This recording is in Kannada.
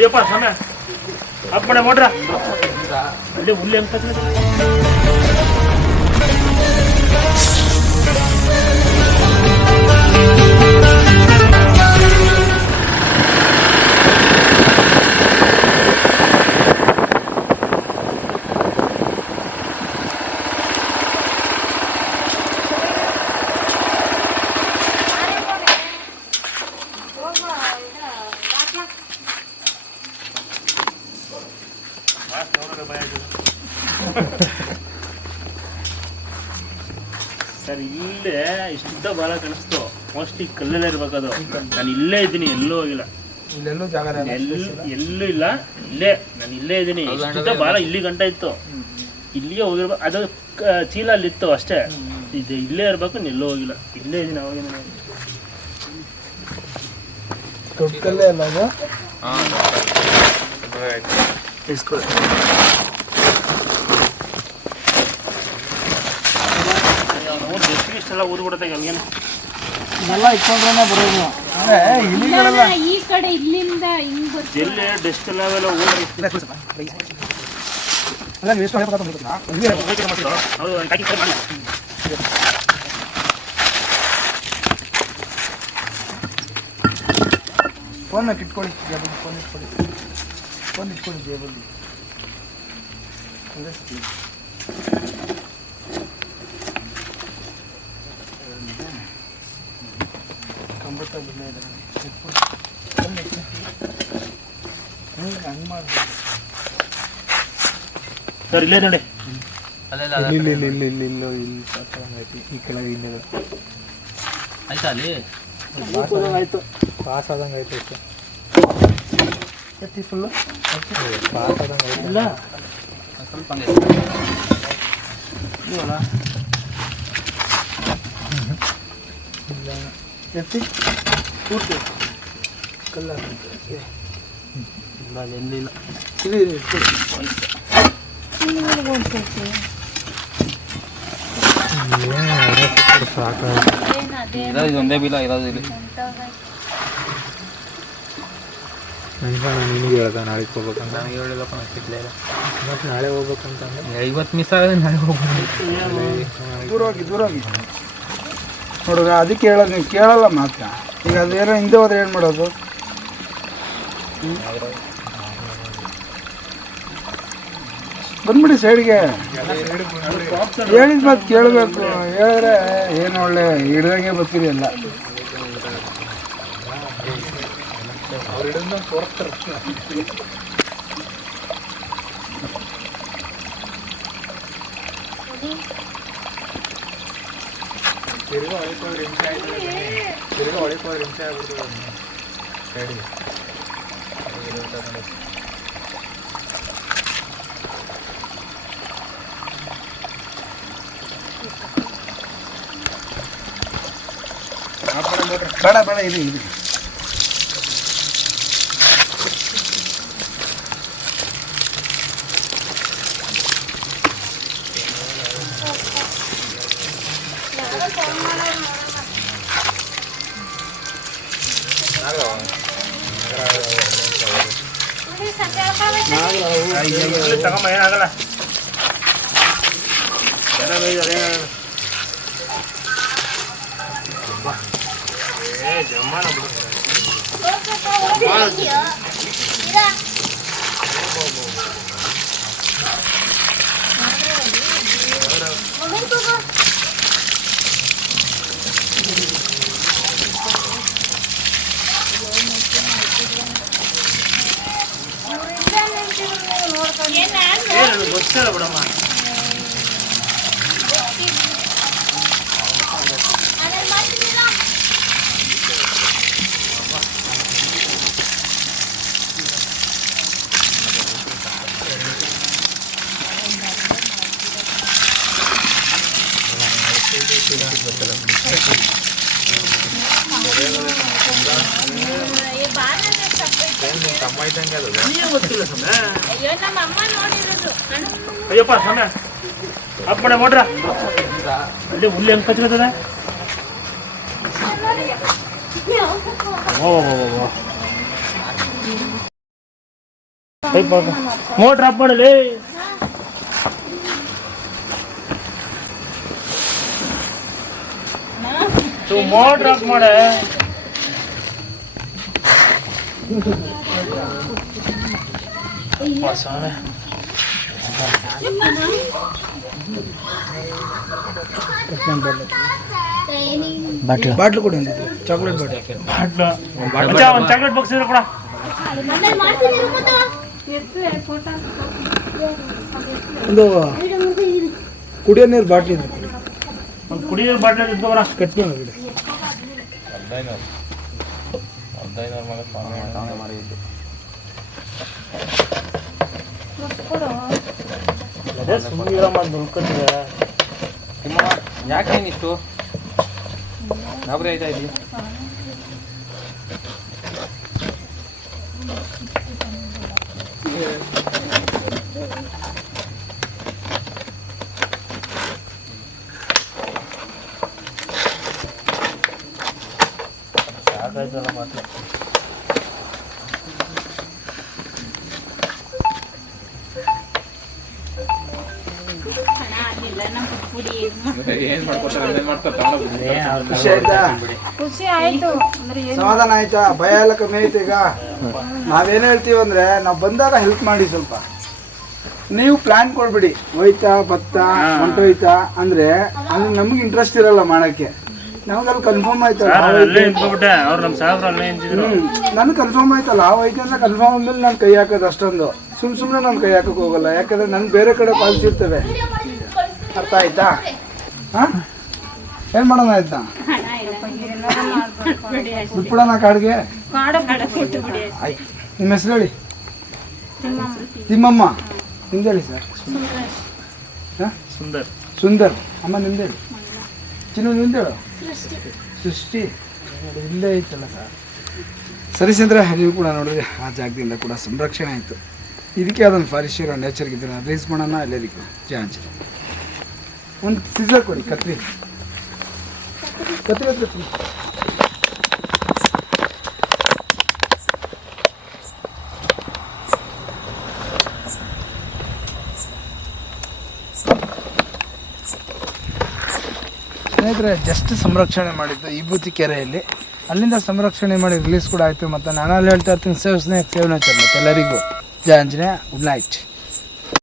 ಅಯ್ಯಪ್ಪ ಸ್ವಾಮಿ ಅಪ್ಪಣೆ ನೋಡ್ರ ಅಲ್ಲಿ ಹುಲ್ಲು ಹೆಂಗ್ ಸರ್ ಇಲ್ಲೇ ಇಷ್ಟ ಬಾಲ ಕಾಣಿಸ್ತು ಮೋಸ್ಟ್ಲಿ ಕಲ್ಲಲ್ಲೇ ಇರ್ಬೇಕದು. ನಾನು ಇಲ್ಲೇ ಇದ್ದೀನಿ, ಎಲ್ಲೂ ಹೋಗಿಲ್ಲ, ಇಲ್ಲೆಲ್ಲೂ ಜಾಗ ಎಲ್ಲೂ ಇಲ್ಲ, ಇಲ್ಲೇ ನಾನು ಇಲ್ಲೇ ಇದ್ದೀನಿ. ಇಷ್ಟ ಬಾಲ ಇಲ್ಲಿ ಗಂಟ ಇತ್ತು, ಇಲ್ಲಿಗೆ ಹೋಗಿರ್ಬೇಕು. ಅದು ಚೀಲ ಅಲ್ಲಿತ್ತು ಅಷ್ಟೇ, ಇದು ಇಲ್ಲೇ ಇರ್ಬೇಕು, ಎಲ್ಲೂ ಹೋಗಿಲ್ಲ, ಇಲ್ಲೇ ಇದ್ದೀನಿ. ಅವಾಗ ದೊಡ್ಡ ಕಲ್ಲೇ ಅಲ್ಲ ಅದು. ಇಷ್ಟೆಲ್ಲ ಊದ್ಬಿಡುತ್ತೆ ಹಂಗೇನು ಇದೆಲ್ಲ ಇಟ್ಕೊಂಡ್ರೆ ಬರೋದು. ಇಲಿಗಳೆಲ್ಲ ಈ ಕಡೆ ಇಲ್ಲಿಂದ ಹಿಂಗ್ ಎಲ್ಲಿ ಡೆಸ್ಟ್ ಎಲ್ಲ ಅವೆಲ್ಲ ಊದ್ರಿ ಫೋನ್ ಇಟ್ಕೊಳ್ಳಿ, ಫೋನ್ ಇಟ್ಕೊಳ್ಳಿ, ಫೋನ್ ಇಟ್ಕೊಳ್ಳಿ ಜೇಬಲ್ಲಿ. ಸರ್ ಇಲ್ಲೇ ನೋಡಿ, ಈ ಕೆಳಗೆ ಆಯ್ತಾ ಅಲ್ಲಿ ಆಯ್ತು, ಪಾಸ್ ಆದಂಗೆ ಆಯ್ತು. ಎತ್ತಿ ಫುಲ್ಲು ಪಾಸ್ ಆದಂಗೆ ಆಯ್ತು. ಇಲ್ಲ ಸ್ವಲ್ಪ ಇವಲ್ಲ ಇಲ್ಲ ಎತ್ತಿ ಪೂರ್ತಿ ಕಲ್ಲ ಇಲ್ಲ ಎಲ್ಲಿಲ್ಲ. ಇದು ಇದೊಂದೇ ಬಿಲ್ಲ ಇರೋದು ಇಲ್ಲಿ. ನಿನಗೆ ಹೇಳ್ದ ನಾಳೆ ಹೋಗ್ಬೇಕಂತ. ನನಗೆ ಹೇಳಿಲ್ಲಪ್ಪ, ಸಿಗ್ಲೇ ಇಲ್ಲ. ಮತ್ತು ನಾಳೆ ಹೋಗ್ಬೇಕಂತ ಇವತ್ತು ಮಿಸ್ ಆಗೋದು, ನಾಳೆ ಹೋಗ್ಬೋದು. ದೂರ ಹೋಗಿ ನೋಡುಗ. ಅದಕ್ಕೆ ಹೇಳೋದು, ನೀವು ಕೇಳಲ್ಲ ಮಾತ್ರ. ಈಗ ಅದೇನೋ ಹಿಂದೆ ಹೋದ್ರೆ ಏನು ಮಾಡೋದು? ಬಂದ್ಬಿಡಿ ಸೈಡ್ಗೆ. ಹೇಳಿದ ಮಾತು ಕೇಳಬೇಕು. ಹೇಳಿದ್ರೆ ಏನು ಒಳ್ಳೆ ಹಿಡ್ದಂಗೆ ಬರ್ತೀರಿ ಎಲ್ಲ. ಬೇಡ ಬೇಡ, ಇದು ತಗೊಂಬ, ಏನಾಗಲ್ಲ. ಜಮಾನ ಗೊತ್ತಿಲ್ಲ ಬಿಡಮ್ಮ. ಅಯ್ಯಪ್ಪ ಸ್ವಾಮಿ ಅಪ್ಪಣೆ ನೋಡ್ರ ಅಲ್ಲಿ ಹುಲ್ಲು ಹೆಂಗ್ ಕಚ್ಕತದ. ಓ ಮೋಟ್ರ್ ಆಫ್ ಮಾಡಲಿ. ಮೋಟ್ರ್ ಆಫ್ ಮಾಡೆ. ಬಾಟ್ಲು ಕೊಡಿ ಅಂದಿದ್ದು, ಚಾಕ್ಲೇಟ್ ಬಾಟ್ಲು. ಒಂದು ಚಾಕ್ಲೇಟ್ ಬಾಕ್ಸ್ ಇದ್ರೆ ಕೊಡ. ಒಂದು ಕುಡಿಯೋ ನೀರು ಬಾಟ್ಲಿ ಇದೆ, ಒಂದು ಕುಡಿಯೋ ಬಾಟ್ಲಿ ಇಟ್ಕೊಬರ. ಕಟ್ ಮಾಡಿ ಅದೇ ಸುಮ್ಮನೆ ನುಲ್ಕೊತಿದೆ. ಯಾಕೆ ಏನಿಷ್ಟು ಗಾಬರಿ ಆಯ್ತಾ ಇದೀವಿ? ಸಾಕಾಯ್ತಲ್ಲ ಮಾತ್ರ. ಖುಷಿ ಆಯ್ತಾ? ಖುಷಿ ಆಯ್ತು. ಸಮಾಧಾನ ಆಯ್ತಾ? ಭಯ ಎಲ್ಲ ಕಮ್ಮಿ ಆಯ್ತು. ಈಗ ನಾವೇನು ಹೇಳ್ತೀವಿ ಅಂದರೆ, ನಾವು ಬಂದಾಗ ಹೆಲ್ಪ್ ಮಾಡಿ ಸ್ವಲ್ಪ. ನೀವು ಪ್ಲಾನ್ ಕೊಡ್ಬಿಡಿ, ಹೋಯ್ತಾ ಬತ್ತಾ ಹೊಂಟೋಯ್ತಾ ಅಂದರೆ ಅಂದ್ರೆ ನಮ್ಗೆ ಇಂಟ್ರೆಸ್ಟ್ ಇರಲ್ಲ ಮಾಡೋಕ್ಕೆ. ನಮಗಲ್ಲಿ ಕನ್ಫರ್ಮ್ ಆಯ್ತಲ್ಲ, ಅವ್ರು ನಮ್ಮ ಸಾಹೇಬ್ರು ಅಲ್ಲೇ ನಿಂತಿದ್ರು. ನನಗೆ ಕನ್ಫರ್ಮ್ ಆಯ್ತಲ್ಲ, ಹೋಯ್ತು ಅಂದ್ರೆ ಕನ್ಫರ್ಮ್ ಆದ್ಮೇಲೆ ನಾನು ಕೈ ಹಾಕೋದು ಅಷ್ಟೊಂದು. ಸುಮ್ಮನೆ ನಾನು ಕೈ ಹಾಕೋಕೆ ಹೋಗಲ್ಲ, ಯಾಕಂದ್ರೆ ನನ್ಗೆ ಬೇರೆ ಕಡೆ ಕಾಲ್ಸ್ ಇರ್ತವೆ. ಅರ್ಥ ಆಯ್ತಾ? ಹಾಂ, ಏನು ಮಾಡೋಣ ಆಯ್ತಾ? ಬಿಟ್ಬಿಡೋಣ ಕಾಡಿಗೆ. ಆಯ್ತು, ನಿಮ್ಮ ಹೆಸರು ಹೇಳಿ. ತಿಮ್ಮಮ್ಮ. ನಿಮ್ದು ಹೇಳಿ ಸರ್. ಹಾಂ, ಸುಂದರ್. ಸುಂದರ್. ಅಮ್ಮ ನಿಮ್ದು ಹೇಳಿ. ಚಿನ್ನು ನಿಮ್ದು ಹೇಳು. ಸೃಷ್ಟಿ. ಇಲ್ಲೇ ಐತಲ್ಲ ಸರ್. ಸರಿ ಚಂದ್ರ, ನೀವು ಕೂಡ ನೋಡಿದ್ರೆ ಆ ಜಾಗದಿಂದ ಕೂಡ ಸಂರಕ್ಷಣೆ ಆಯಿತು. ಇದಕ್ಕೆ ಅದನ್ನು ಫಾರೆಸ್ಟ್ ಇರೋ ನೇಚರ್ಗೆ ಇದನ್ನು ರಿಲೀಸ್ ಮಾಡೋಣ ಎಲ್ಲರಿಗೂ. ಜಾಂಚ್ ಒಂದು ಸಿಸರ್ ಕೊಡಿ, ಕತ್ರಿ ಕತ್ರಿ ಹತ್ರ. ಸ್ನೇಹಿತರೆ, ಜಸ್ಟ್ ಸಂರಕ್ಷಣೆ ಮಾಡಿದ್ದು ವಿಭೂತಿ ಕೆರೆಯಲ್ಲಿ. ಅಲ್ಲಿಂದ ಸಂರಕ್ಷಣೆ ಮಾಡಿ ರಿಲೀಸ್ ಕೂಡ ಆಯಿತು. ಮತ್ತು ನಾನು ಅಲ್ಲಿ ಹೇಳ್ತಾ ಇರ್ತೀನಿ, ಸೇವ್ ಸ್ನೇಕ್ ಸೇವ್ ನೇಚರ್. ಮತ್ತು ಎಲ್ಲರಿಗೂ ಜಯ ಆಂಜನೇಯ, ಗುಡ್ ನೈಟ್.